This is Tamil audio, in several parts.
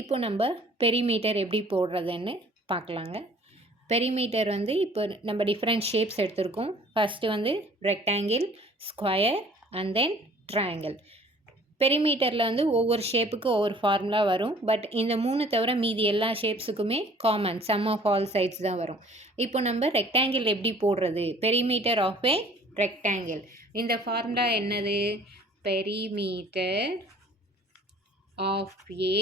இப்போ நம்ம பெரிமீட்டர் எப்படி போடுறதுன்னு பார்க்கலாங்க. பெரிமீட்டர் வந்து இப்போ நம்ம டிஃப்ரெண்ட் ஷேப்ஸ் எடுத்திருக்கோம். ஃபஸ்ட்டு வந்து rectangle, square and then triangle. பெரிமீட்டரில் வந்து ஒவ்வொரு ஷேப்புக்கு ஒவ்வொரு ஃபார்முலா வரும். பட் இந்த 3 தவிர மீதி எல்லா ஷேப்ஸுக்குமே common sum of all sides தான் வரும். இப்போ நம்ம ரெக்டாங்கிள் எப்படி போடுறது? Perimeter of a rectangle. இந்த ஃபார்முலா என்னது? Perimeter of a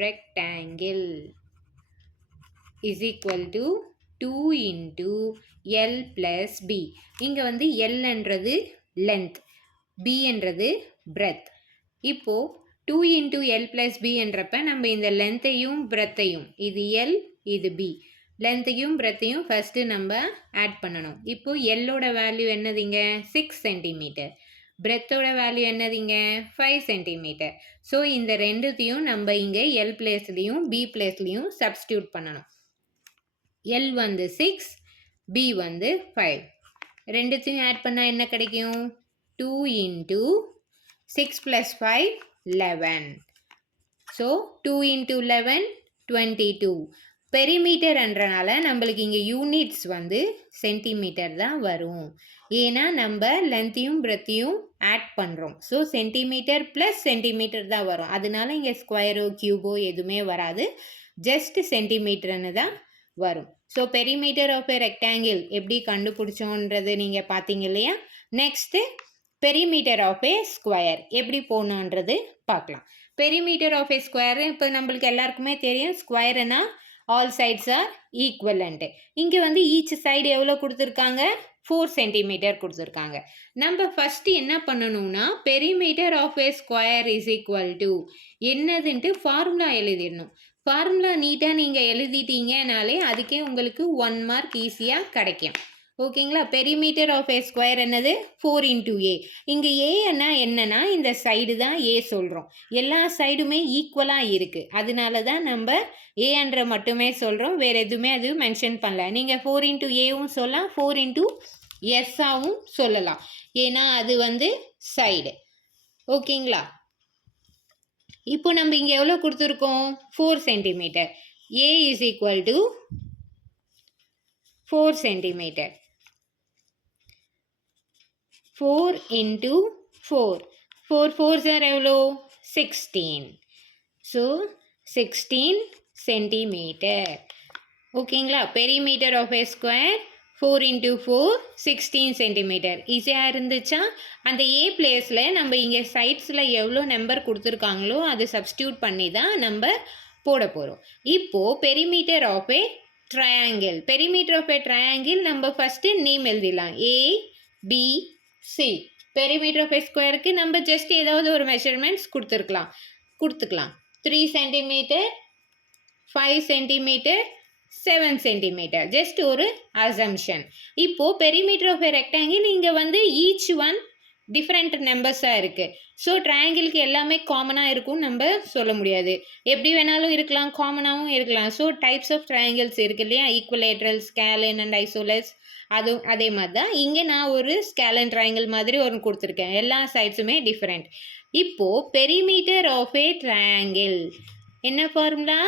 rectangle is equal to 2 into L plus B. இங்க வந்து L என்றது length, B என்றது breadth. இப்போ 2 into L plus B என்றப்ப நம்ம இந்த lengthையும் breadthையும், இது L இது B, lengthையும் breadthையும் ஃபர்ஸ்ட் நம்ம ஆட் பண்ணணும். இப்போ L ஓட வேல்யூ என்னதுங்க? 6 cm. பிரெத்தோட வேல்யூ என்னதுங்க? 5 சென்டிமீட்டர். ஸோ இந்த ரெண்டுத்தையும் நம்ம இங்கே எல் பிளேஸ்லையும் பி பிளேஸ்லையும் சப்ஸ்டியூட் பண்ணணும். எல் வந்து 6, பி வந்து 5. ரெண்டுத்தையும் ஆட் பண்ணால் என்ன கிடைக்கும்? 2 into 6 plus 5 11. So 2 into 11 22. Perimeter என்றனால நம்மளுக்கு இங்கே யூனிட்ஸ் வந்து சென்டிமீட்டர் தான் வரும். ஏன்னா நம்ம லென்த்தையும் பிரெத்தையும் ஆட் பண்ணுறோம். ஸோ சென்டிமீட்டர் ப்ளஸ் சென்டிமீட்டர் தான் வரும். அதனால இங்கே ஸ்கொயரோ கியூபோ எதுவுமே வராது, ஜஸ்ட் சென்டிமீட்டர்னு தான் வரும். So perimeter of a rectangle எப்படி கண்டுபிடிச்சோன்றது நீங்கள் பார்த்தீங்க இல்லையா? Next perimeter of a square எப்படி போகணுன்றது பார்க்கலாம். பெரிமீட்டர் ஆஃப் ஏ ஸ்கொயர் இப்போ நம்மளுக்கு எல்லாருக்குமே தெரியும், ஸ்கொயர்னா ஆல் சைட்ஸ் ஆர் ஈக்குவலண்ட். இங்கே வந்து ஈச் சைடு எவ்வளோ கொடுத்துருக்காங்க? 4 சென்டிமீட்டர் கொடுத்துருக்காங்க. நம்ம ஃபஸ்ட்டு என்ன பண்ணணும்னா perimeter of a square is equal to என்னதுன்ட்டு ஃபார்முலா எழுதிடணும். ஃபார்முலா நீட்டாக நீங்கள் எழுதிட்டீங்கனாலே அதுக்கே உங்களுக்கு 1 மார்க் ஈஸியாக கிடைக்கும். ஓகேங்களா? பெரிமீட்டர் ஆஃப் ஏ ஸ்கொயர் என்னது? 4 into A. இங்கே ஏன்னா என்னன்னா இந்த சைடு தான் ஏ சொல்கிறோம். எல்லா சைடுமே ஈக்குவலாக இருக்குது, அதனால தான் நம்ம ஏன்ற மட்டுமே சொல்கிறோம், வேறு எதுவுமே அது மென்ஷன் பண்ணல. நீங்கள் 4 into ஏவும் சொல்லலாம், 4 into எஸ்ஸாவும் சொல்லலாம், ஏன்னா அது வந்து சைடு. ஓகேங்களா? இப்போ நம்ம இங்கே எவ்வளோ கொடுத்துருக்கோம்? 4 centimetre. A is equal to 4 centimetre. 4 into 4. 4 4s are எவ்வளோ? 16. So 16 centimetre. ஓகேங்களா? Perimeter of a square 4 into 4 16 centimetre. ஈஸியாக இருந்துச்சா? அந்த ஏ பிளேஸில் நம்ம இங்கே சைட்ஸில் எவ்வளோ நம்பர் கொடுத்துருக்காங்களோ அதை சப்ஸ்டியூட் பண்ணி தான் நம்ம போட போகிறோம். இப்போது perimeter of a triangle. Perimeter of a triangle நம்ம ஃபஸ்ட்டு நேம் எழுதிடலாம், A B C. Perimeter of a ஸ்கொயருக்கு நம்ம ஜஸ்ட் ஏதாவது ஒரு மெஷர்மெண்ட்ஸ் கொடுத்துக்கலாம். 3 சென்டிமீட்டர், 5 சென்டிமீட்டர், 7 சென்டிமீட்டர், ஜஸ்ட் ஒரு அசம்ஷன். இப்போது பெரிமீட்டர் ஆஃப் ஏ ரெக்டாங்கிள் இங்கே வந்து ஈச் ஒன் டிஃப்ரெண்ட் நம்பர்ஸாக இருக்குது. ஸோ ட்ரையாங்கிளுக்கு எல்லாமே காமனாக இருக்கும் நம்ம சொல்ல முடியாது, எப்படி வேணாலும் இருக்கலாம், காமனாகவும் இருக்கலாம். ஸோ டைப்ஸ் ஆஃப் ட்ரையாங்கிள்ஸ் இருக்குது இல்லையா? Equilateral, scalene and isosceles. அதுவும் அதே மாதிரி தான் இங்கே நான் ஒரு ஸ்கேலன் ட்ரையாங்கிள் மாதிரி ஒன்று கொடுத்துருக்கேன். எல்லா சைட்ஸுமே டிஃப்ரெண்ட். இப்போது பெரிமீட்டர் ஆஃப் ஏ ட்ரையாங்கிள் என்ன ஃபார்முலா?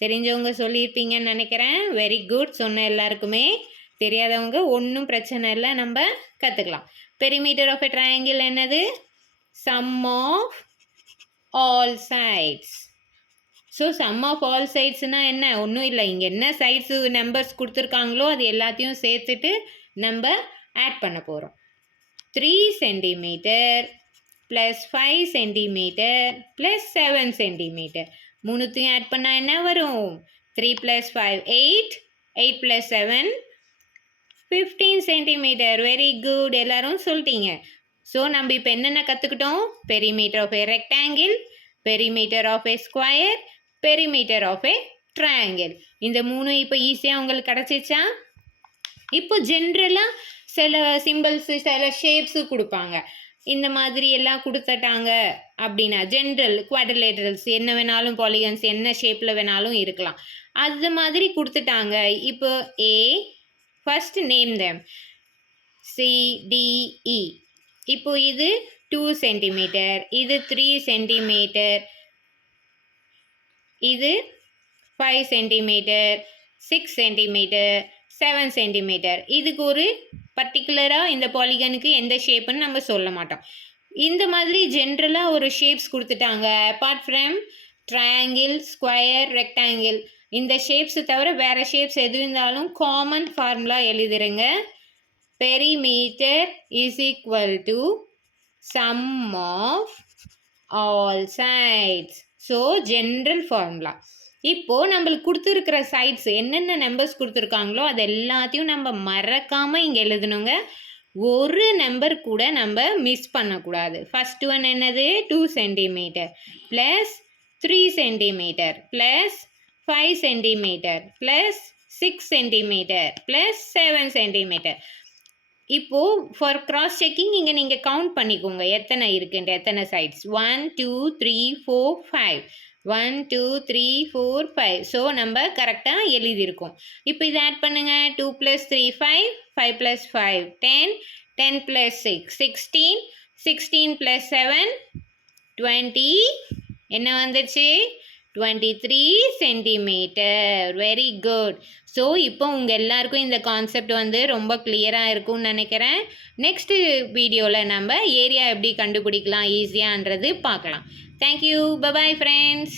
தெரிஞ்சவங்க சொல்லியிருப்பீங்கன்னு நினைக்கிறேன். Very good. சொன்ன எல்லாருக்குமே, தெரியாதவங்க ஒன்றும் பிரச்சனை இல்லை, நம்ம கற்றுக்கலாம். பெரிமீட்டர் ஆஃப் ஏ ட்ரையாங்கிள் என்னது? Sum of all sides. So sum of all சைட்ஸ்னால் என்ன? ஒன்றும் இல்லை, இங்கே என்ன சைட்ஸு நம்பர்ஸ் கொடுத்துருக்காங்களோ அது எல்லாத்தையும் சேர்த்துட்டு நம்ம ஆட் பண்ண போகிறோம். 3 centimeter plus 5 centimeter plus 7 centimetre. மூணுத்தையும் ஆட் பண்ணால் என்ன வரும்? 3 + 5 8, 8 + 7 15 சென்டிமீட்டர். வெரி குட், எல்லாரும் சொல்லிட்டீங்க. ஸோ நம்ம இப்போ என்னென்ன கற்றுக்கிட்டோம்? Perimeter of a rectangle, perimeter of a square, perimeter of a triangle. இந்த 3 இப்போ ஈஸியாக உங்களுக்கு கிடச்சிச்சா? இப்போ ஜென்ரலாக சில சிம்பிள்ஸு, சில ஷேப்ஸு கொடுப்பாங்க. இந்த மாதிரி எல்லாம் கொடுத்துட்டாங்க அப்படின்னா ஜென்ரல் குவாட்ரிலேட்டரல்ஸ் என்ன வேணாலும், பாலிகன்ஸ் என்ன ஷேப்பில் வேணாலும் இருக்கலாம். அது மாதிரி கொடுத்துட்டாங்க. இப்போ ஏ ஃபர்ஸ்ட் நேம் தேம், CDE. இப்போ இது 2 சென்டிமீட்டர், இது 3 சென்டிமீட்டர், இது 5 சென்டிமீட்டர், 6 சென்டிமீட்டர், 7 சென்டிமீட்டர். இதுக்கு ஒரு பர்டிகுலராக இந்த பாலிகனுக்கு எந்த ஷேப்புன்னு நம்ம சொல்ல மாட்டோம். இந்த மாதிரி ஜென்ரலாக ஒரு ஷேப்ஸ் கொடுத்துட்டாங்க. Apart from triangle, square, rectangle, இந்த ஷேப்ஸை தவிர வேறு ஷேப்ஸ் எது இருந்தாலும் காமன் ஃபார்முலா எழுதிருங்க. Perimeter is equal to sum of all sides. So general formula. இப்போது நம்மளுக்கு கொடுத்துருக்கிற சைட்ஸ் என்னென்ன நம்பர்ஸ் கொடுத்துருக்காங்களோ அது எல்லாத்தையும் நம்ம மறக்காமல் இங்கே எழுதணுங்க. ஒரு நம்பர் கூட நம்ம மிஸ் பண்ணக்கூடாது. ஃபர்ஸ்ட் ஒன் என்னது? 2 centimeter plus 3 centimeter plus 5 centimeter plus 6 centimeter plus 7 centimetre. இப்போது ஃபார் கிராஸ் செக்கிங் இங்கே நீங்கள் கவுண்ட் பண்ணிக்கோங்க எத்தனை இருக்குன்ட்டு, எத்தனை சைட்ஸ். 1 2 3 4 5. 1 2 3 4 5. ஸோ நம்ம கரெக்டாக எழுதியிருக்கோம். இப்போ இதை ஆட் பண்ணுங்கள். 2 + 3 5, 5 + 5 10, 10 + 6 16, 16 + 7 20. என்ன வந்துச்சு? 23 சென்டிமீட்டர். Very good. ஸோ இப்போ உங்கள் எல்லாருக்கும் இந்த கான்செப்ட் வந்து ரொம்ப கிளியராக இருக்கும்னு நினைக்கிறேன். நெக்ஸ்ட்டு வீடியோவில் நம்ம ஏரியா எப்படி கண்டுபிடிக்கலாம் ஈஸியான்றது பார்க்கலாம். தேங்க்யூ. Bye bye friends.